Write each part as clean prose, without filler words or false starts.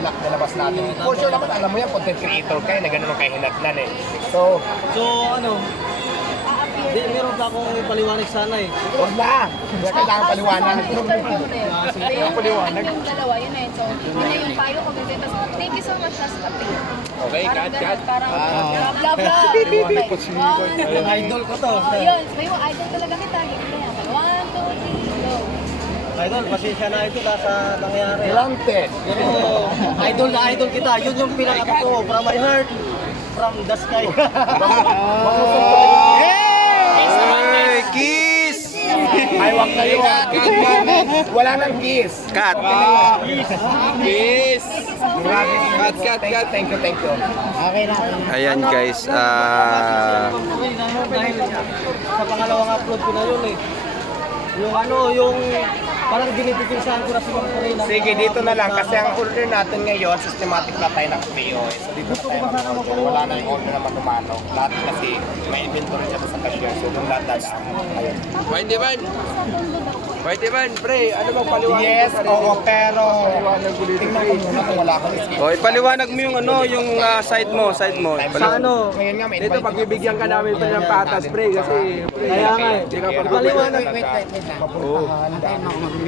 nilabas natin. For sure naman, alam mo yan, content creator kayo na gano'n kayo hinatlan eh. So ano, meron pa akong ipaliwanag sana eh. huwag na! Hindi kailangan paliwanag. Yung paliwanag. Yung dalawa, yun na yun. So, yun na yung payo ko. Thank you so much, Last Kape. Okay, cut. Parang blah blah. Yung idol ko to. Yun, so yung idol talaga kita. Ganyan. 1, 2, 3, go. Idol, pasensya na ito sa nangyari. Granted. Pero idol na idol kita. Yun yung pinaka ko from my heart, from the sky. Hey, kiss! Ay, wag na yun. Wala nang kiss. Cut! Kiss! Cut. Thank you. Ayan guys, Dahil sa pangalawang upload ko na yun eh. Yung parang dinipipinsahan ko na si Ma'am Corina. Sige, dito na lang. Kasi ang order natin ngayon, systematic na tayo naka-POS. Dito na tayo naka-order. Wala na yung order na matumano. Lahat kasi may inventory siya sa cashier. So, yung lahat na. Ayun. Pwede ba, pre? Ano bang paliwanag? Yes, oo, pero tingnan ko muna kung wala akong schedule. O, ipaliwanag mo yung yung side mo. Sa ano, Ngayon nga, may Dito invite. pagbibigyan ka namin pa ng patas, pre, kasi kaya nga eh. Ipaliwanag.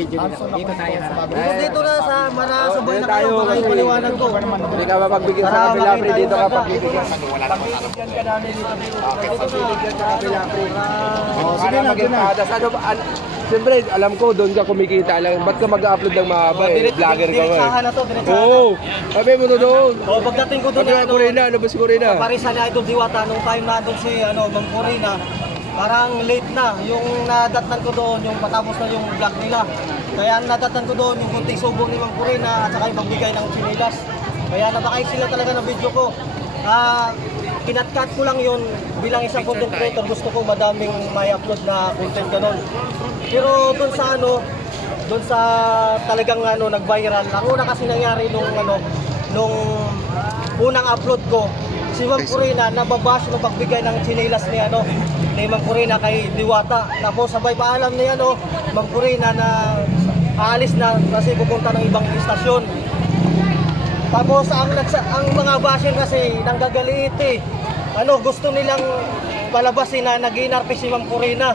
Dito tayo na. Tapos dito na sa marasabay na kayo, baka ipaliwanag ko. hindi ka mapagbigyan sa kabila, pre, dito ka pagbibigyan. Pagbibigyan ka namin dito. Pagbibigyan sa kabila, pre. Sige Para na, maging patas. Siyempre, alam ko, doon ka kumikita lang. Ba't ka mag-upload ng mahaba eh? Vlogger ka nga Diretsahan eh. na to, diretsahan. Oo! Sabi mo doon. O, pagdating ko doon, Sabi nga Corina, ano ba si Corina? Parisa ni Idol Diwata, nung time na doon si Ma'am Corina, parang late na. Yung nadatnan ko doon, yung matapos na yung vlog nila. Kaya ang nadatnan ko doon, yung kunting subong ni Ma'am Corina at saka yung magbigay ng chinilas. Kaya nabakay sila talaga ng video ko. Kinat-cut ko lang yun bilang isang content creator. Gusto ko madaming may upload na content ganun. Pero doon sa doon sa talagang nag-viral. Ang una kasi nangyari nung unang upload ko, si Ma'am Corina nababash nung pagbigay ng chinilas ni Ma'am Corina kay Diwata. Tapos sabay paalam ni Ma'am Corina na aalis na kasi pupunta ng ibang istasyon. Tapos ang mga basher kasi nanggagalit eh. Gusto nilang palabasin na nag-inarpi si Ma'am Corina.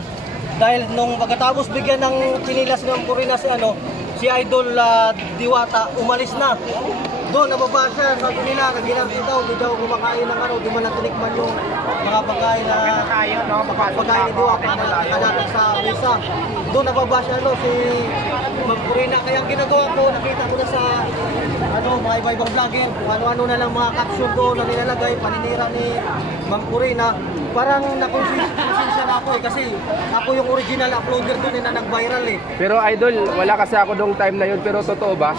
Dahil nung pagkatapos bigyan ng chinilas ni Ma'am Corina si Idol Diwata, umalis na. Doon nababasa, sabi nila, nag-inarpi daw, di daw kumakain ng di man natinikman yung mga pagkain na pagkain ni Diwata na nakalatag sa mesa. Doon nababasa si Ma'am Corina. Kaya ang ginagawa ko, nakita ko na sa mga iba-ibang vlogger, kung ano-ano na lang mga caption ko na nilalagay, paninira ni Ma'am Corina. Parang nakonsensya na ako eh, kasi ako yung original uploader doon na nag-viral eh. Pero idol, wala kasi ako nung time na yun, pero totoo ba?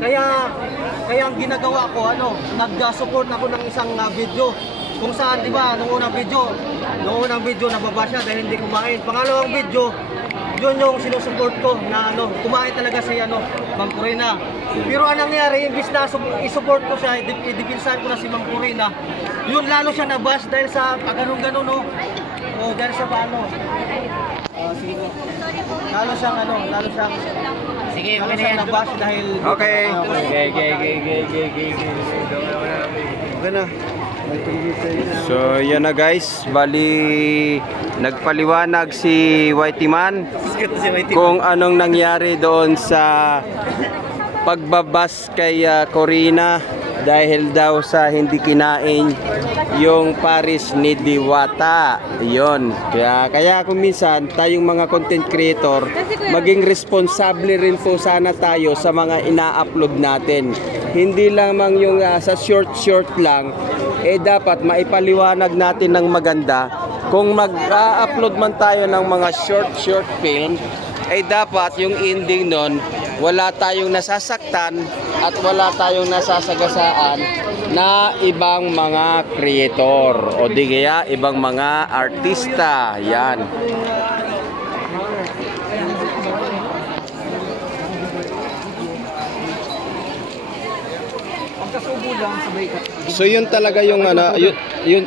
Kaya ang ginagawa ko, nag-support ako ng isang video. Kung saan, di ba, nung unang video nababa siya dahil hindi kumain. Pangalawang video, yun yung sinusupport ko na kumain talaga si Ma'am Corina. Pero anong nangyari, imbis na i-support ko siya, i-dipinsahan ko na si Ma'am Corina, yun lalo siya nabash dahil sa ganun-ganun dahil sa paano. Sige. Lalo siyang nabash dahil Okay. So yan na guys, bali nagpaliwanag si Whitey Man kung anong nangyari doon sa pagbabas kay Corina dahil daw sa hindi kinain yung paris ni Diwata. Yon. Kaya kung minsan tayong mga content creator, maging responsable rin po sana tayo sa mga ina-upload natin. Hindi lamang yung sa short lang, dapat maipaliwanag natin ng maganda. Kung mag-upload man tayo ng mga short film, dapat yung ending nun, wala tayong nasasaktan at wala tayong nasasagasaan na ibang mga creator o di kaya ibang mga artista. Yan. So yun talaga yung yun.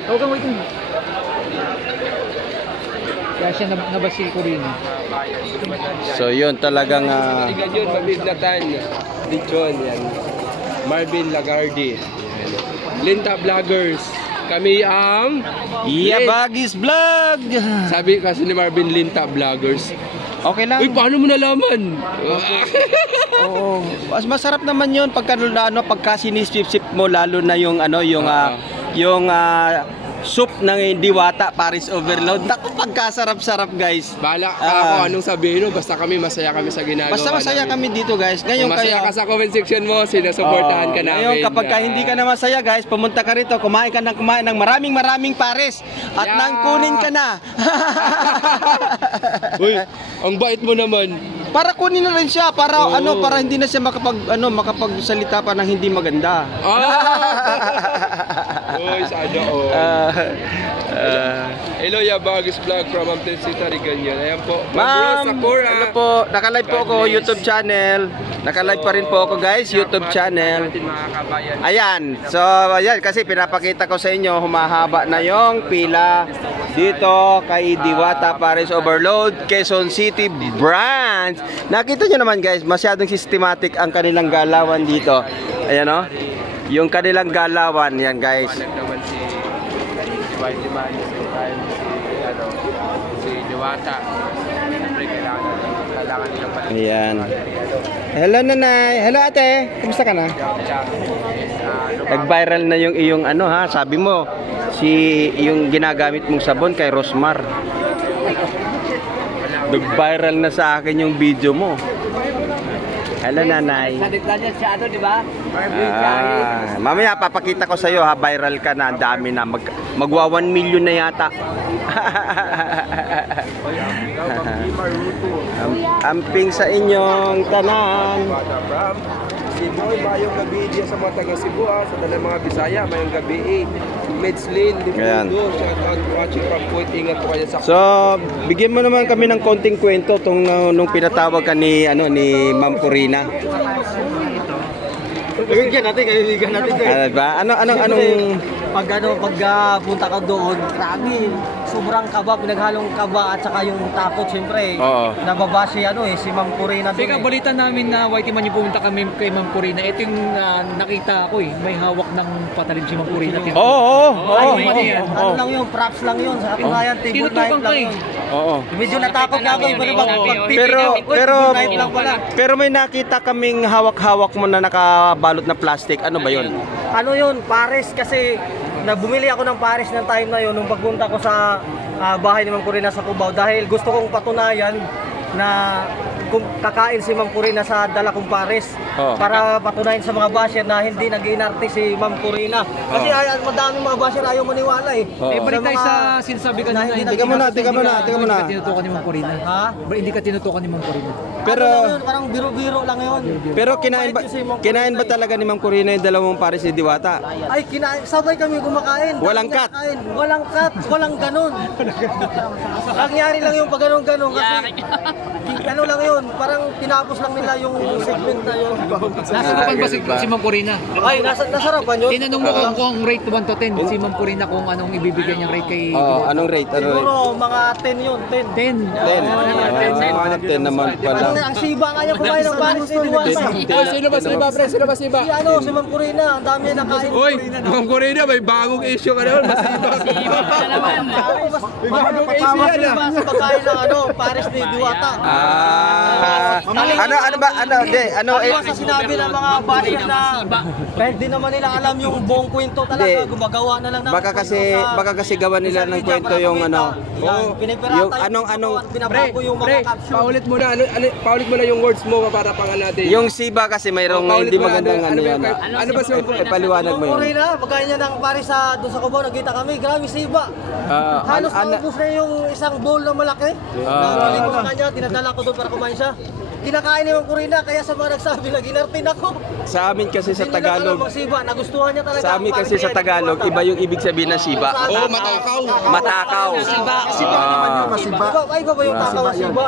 Kaya siya nabasi ko rin. So yun talagang Yun, mabiblatan. Dichon, yan. Marvin Lagarde. Yan. Linta Vloggers. Kami ang... Yabagis Vlog! Sabi kasi ni Marvin, Linta Vloggers. Okay lang. Uy, paano mo nalaman? Oo. Mas masarap naman 'yon pagka pagka sinisip-sip mo lalo na yung soup ng Diwata Paris Overload. Naku, pagkasarap-sarap, guys. Bahala ka kung anong sabihin mo, basta kami masaya kami sa ginagawa. Basta masaya namin. kami dito, guys. Ngayon Kung masaya ka sa comment section mo, sinusuportahan ka namin. Ngayon, kapag ka hindi ka na masaya, guys, pumunta ka rito, kumain ka ng maraming Paris at Yeah. nang kunin ka na. Uy, ang bait mo naman. Para kunin na rin siya para Oo. para hindi na siya makapagsalita pa ng hindi maganda. Uy, sana all. Hello, Yabagis Vlog from Amtensita, Riganyan. Ayan po. Ma'am, Sakura. ano po, naka-live po ako YouTube channel. Naka-live pa rin po ako, guys, YouTube channel. Ayan. So, ayan kasi pinapakita ko sa inyo, humahaba na yung pila dito kay Diwata Paris Overload, Quezon City branch. Nakita nyo naman, guys, masyadong systematic ang kanilang galawan dito. Ayan, oh. Yung kanilang galawan, yan, guys. Naman si Whitey Man, si Diwata. Siyempre, kailangan nilang pala. Ayan. Hello, nanay. Hello, ate. Kumusta ka na? Nag-viral na yung iyong sabi mo, yung ginagamit mong sabon kay Rosmar. Nag-viral na sa akin yung video mo. Hello, nanay. di ba? Mamaya papakita ko sa iyo, viral ka na, ang dami na. Magwa 1 million na yata. Amping sa inyong tanan. Cebu, mayong gabi diya sa mga taga Cebu, sa dalang mga Bisaya, mayong gabi. Medslin, Ayan. Limundo, shout out watching from Kuwait. Ingat po kayo sa So, bigyan mo naman kami ng konting kwento nung pinatawag ka ni Ma'am Corina. Kaibigan natin Ano ba? Anong Pag punta ka doon, grabe, sobrang kaba, pinaghalong kaba at saka yung takot, siyempre. Oo. Nababa si si Ma'am Corina doon. Teka, balita namin na Whitey Man yung pumunta kami kay Ma'am Corina. Ito yung nakita ko May hawak ng patalim si Ma'am Corina. Oo. Ano lang yun, props lang yun. Sa katunayan, table Tinutukan knife ko lang eh. yun. Oo. Medyo natakot nga ako, Pero knife lang pala. pero may nakita kaming hawak-hawak mo na nakabalot na plastic. Ano ba 'yon? Ano yun, Paris kasi bumili ako ng Paris ng time na yun nung pagpunta ko sa bahay ni Ma'am Corina sa Cubao dahil gusto kong patunayan na kung kakain si Ma'am Corina sa dala kong Paris para patunayan sa mga basher na hindi nag-iinarte si Ma'am Corina. Kasi madaming mga basher ayaw maniwala eh. Balik tayo mga- sa sinasabi ka na na hindi hindi Teka muna. Hindi ka tinutukan ni Ma'am Corina. Ha? Hindi ka tinutukan ni Ma'am Corina. Pero Ano lang yun, parang biro-biro lang yun. pero kinain ba Mabait yun si Ma'am kinain ba Corina eh. talaga ni Ma'am Corina yung dalawang Paris ni Diwata? Ay, sabay kami kumakain. Walang cut? Kumakain. Walang cut, walang ganun. Nangyari lang yung pag ganun-ganun kasi ano lang yun, parang tinapos lang nila yung segment na yun. Nasa pa ba si Ma'am Corina? Ay, nasarapan yun. Tinanong mo kung rate 1 to 10 si Ma'am Corina kung anong ibibigay niyang rate kay Anong rate? Siguro mga 10 yun, 10. 10. 10 naman pala. Ang siba nga niya kumain ng Paris ni Diwata. Sino ba siba, pre? Sino ba siba? Si Ma'am Corina, ang dami niya nakain. Uy, Ma'am Corina, may bagong issue ka naman. Bagong issue yan ah. Sa pagkain ng Paris ni Diwata. Sa sinabi ng mga basher na kahit di naman nila alam yung buong kwento talaga, Hindi. gumagawa na lang ng Baka kasi gawa nila ng kwento yung yung binabago yung mga caption. Paulit mo na yung words mo para pangal natin. yung Siba kasi mayroong Paulit hindi mo na, magandang ano yan. ba- ano ba siya? Paliwanag mo yun. Corina, pagkain niya ng Paris doon sa Cubao, nagkita kami, grabe siba. Halos naubos na yung isang bowl na malaki. Nabili ko sa kanya, tinadala ko doon para kumain siya. Kinakain ni Ma'am Corina, kaya sa mga nagsabi na ginartin ako. Sa amin kasi sa Hindi niya alam Tagalog, ang siba, nagustuhan niya talaga. sa amin kasi sa Tagalog, iba yung ibig sabihin ng Siba. Oh, matakaw. Matakaw. Siba naman yun, masiba. Ay, iba ba yung takaw ng siba?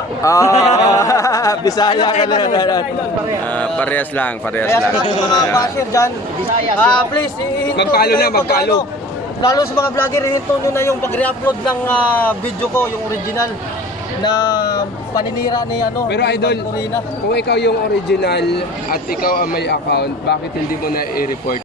Bisaya ka lang. Parehas lang. Kaya sa mga basher dyan, please, ihinto Magpalo nyo na, yung magpalo. Lalo sa mga vlogger, ihinto nyo na yung pag-re-upload ng video ko, yung original. na paninira ni Pero ni idol, Ma'am Corina. kung ikaw yung original at ikaw ang may account, bakit hindi mo na i-report?